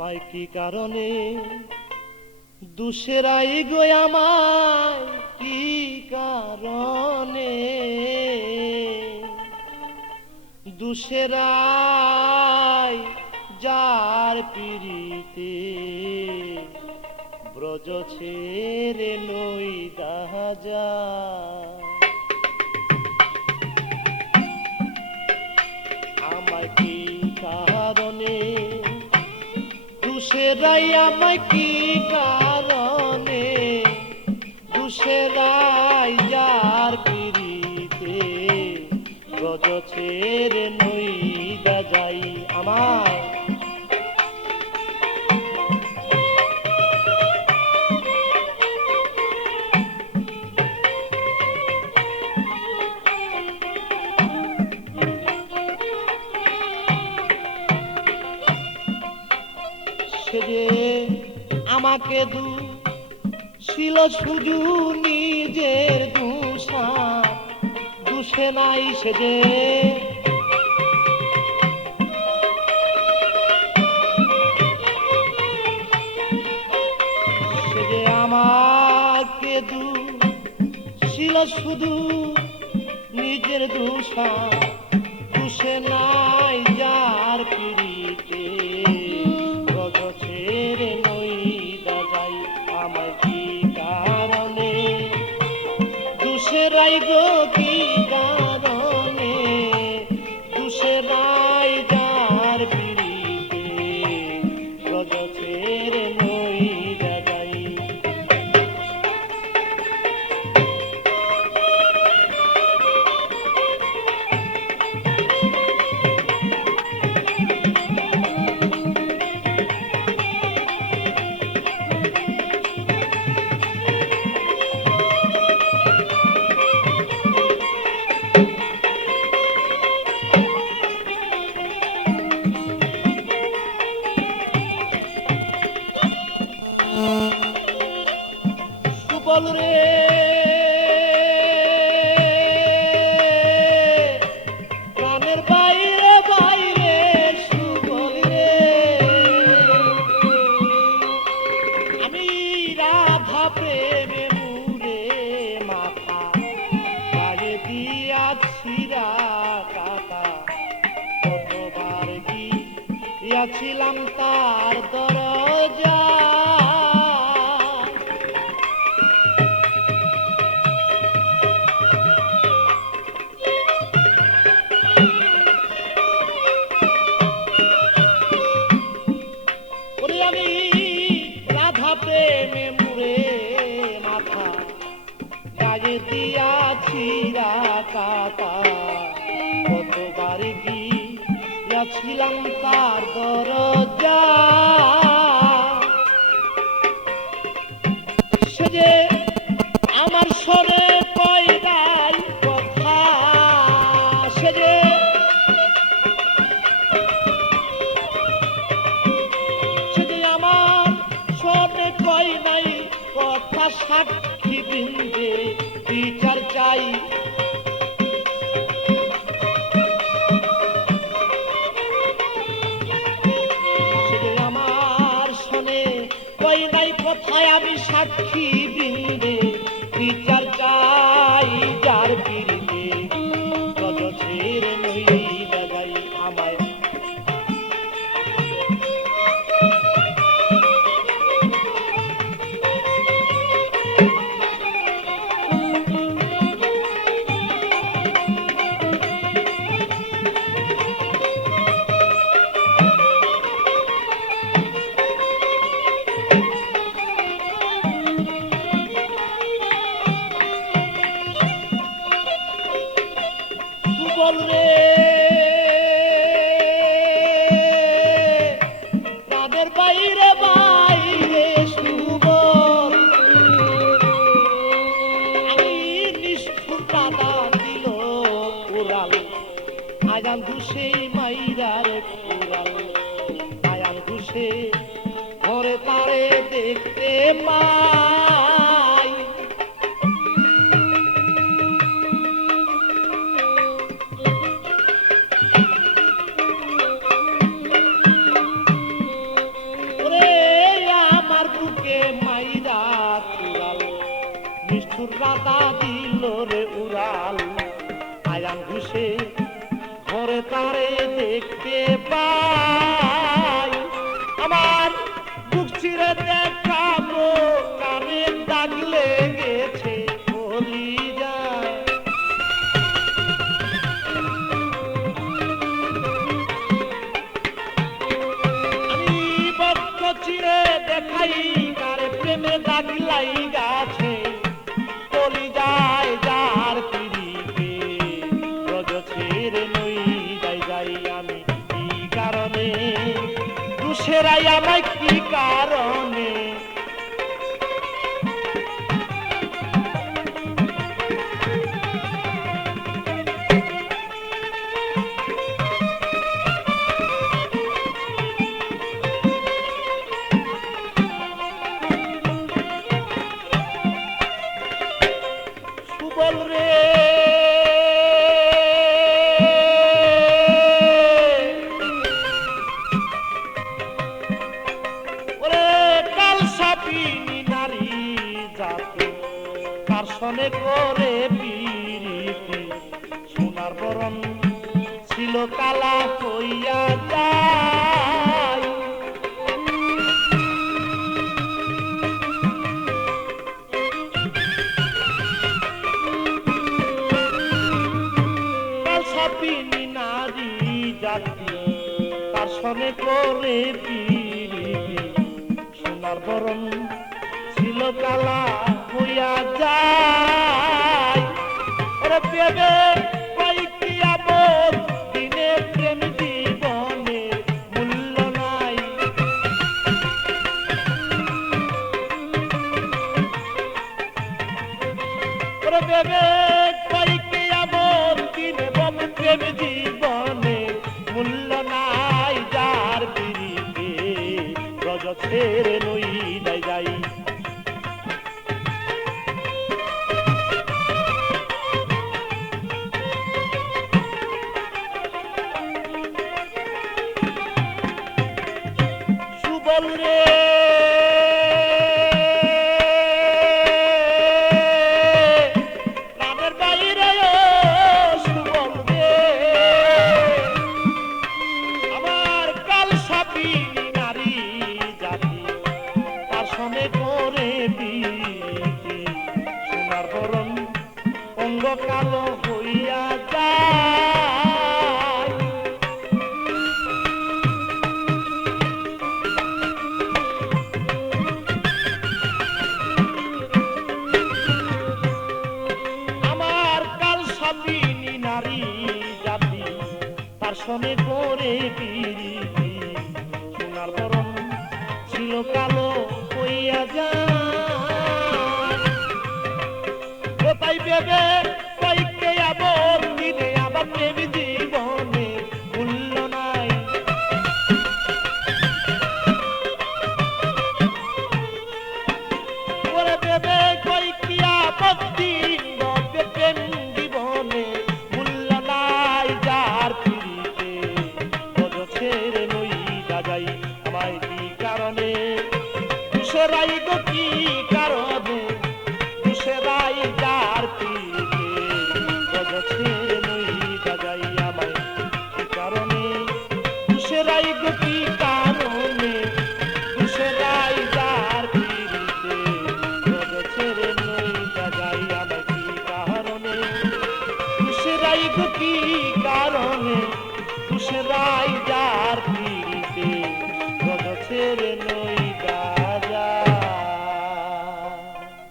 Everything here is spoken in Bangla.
আমায় কি কারণে দুসেরাই গো আমায় কি কারণে দুসেরাই যার পিরিতে ব্রজ ছেড়ে নই দাজা আমায় কি কারণে দুসেরাই আমায় কি কারণে দুসেরাই যার পিরিতে ব্রজ ছেড়ে নই দাজাই আমায় সেজে আমাকে ছিল শুধু নিজের দুষা দুষে নাই সেজে সেজে আমাকে ছিল শুধু নিজের দুষা দুষে নাই যার পিড়িতে দুসেরাই গো কি কারণে দুসেরাই যার পিড়িতে ব্রজ ছেড়ে নই দাজাই সুবল রে প্রাণের বাইরে বাইরে সুবল রে আমি রাধা প্রেমে মুরে মাথা গায়ে দিয়াছি কাকা কতবার গিয়াছিলাম তার দরজা প্রেমে মুরে মাথা গায়ে দিয়াছি কাকা কতবার গিয়াছিলাম তার দরজা সে যে আমার সরে পয়দাই কথা সে যে কই নাই কথা সাক্ষী বিন্দে বিচার চাই আমার শোনে কই নাই কথায় আমি সাক্ষী বিন্দে বিচার চাই যার পিড়িতে ব্রজ ছেড়ে নই দাজাই আমায় সুবল রে তাদের বাইরে বাইরে সুবল আমি নিষ্ঠুর কাদা দিল উড়াল আয়ান ঘুষে মাইরার উড়াল আয়ান ঘুষে ঘরে তারে দেখতে পাই দেখতে পাই আমার বুক চিরে দেখাবো কানে দাগ লেগেছে কলিজায় আমি বক্ষ চিরে দেখাই কারে প্রেমে দাগ লাইগাছে কলিজায় যার পিড়িতে রজ ছেড়ে নই যাই আমি কি কারণে দুসেরাই আমায় কি কারণে সুবল রে কারসনে করে পিরিতি সোনার বরণ ছিল কালা হইয়া যায় কালসাপিনী নারী জাতি কারসনে করে পিরিতি সোনার বরণ ছিল কালা হইয়া যায় ওরে পেবে কয়েকটি আমল দিনে প্রেম জীবনে মূল্য নাই ওরে পেবে কয়েকটি আমল দিনে প্রেম জীবনে মূল্য নাই যার পিড়িতে রজ ছেড়ে নই যাই সুবল রে প্রাণের বাইরে সুবল রে আমার কালসাপিনী নারী জাতি তার সনে করে পিরিতি সোনার বরণ অঙ্গ কালো হইয়া যায় নারী জাতি তার সনে করে পিরিতি সোনার বরণ ছিল কালো হইয়া যায় তাই ভেবে কয়েককে আবার দিনে আবার প্রেম জীবনে মূল্য নাই ওরে ভেবে কয়েকটি আপত্তি প্রেম জীবনে আমায় কি কারণে দুসেরাই গো কি কারণে দুসেরাই যার পিড়িতে রজ ছেড়ে নই যাই আমায় কি কারণে দুসেরাই গো কি কারণে দুসেরাই যার পিড়িতে রজ ছেড়ে নই যাই আমায় কি কারণে দুসেরাই গো কি কারণে দুসেরাই যার পিড়িতে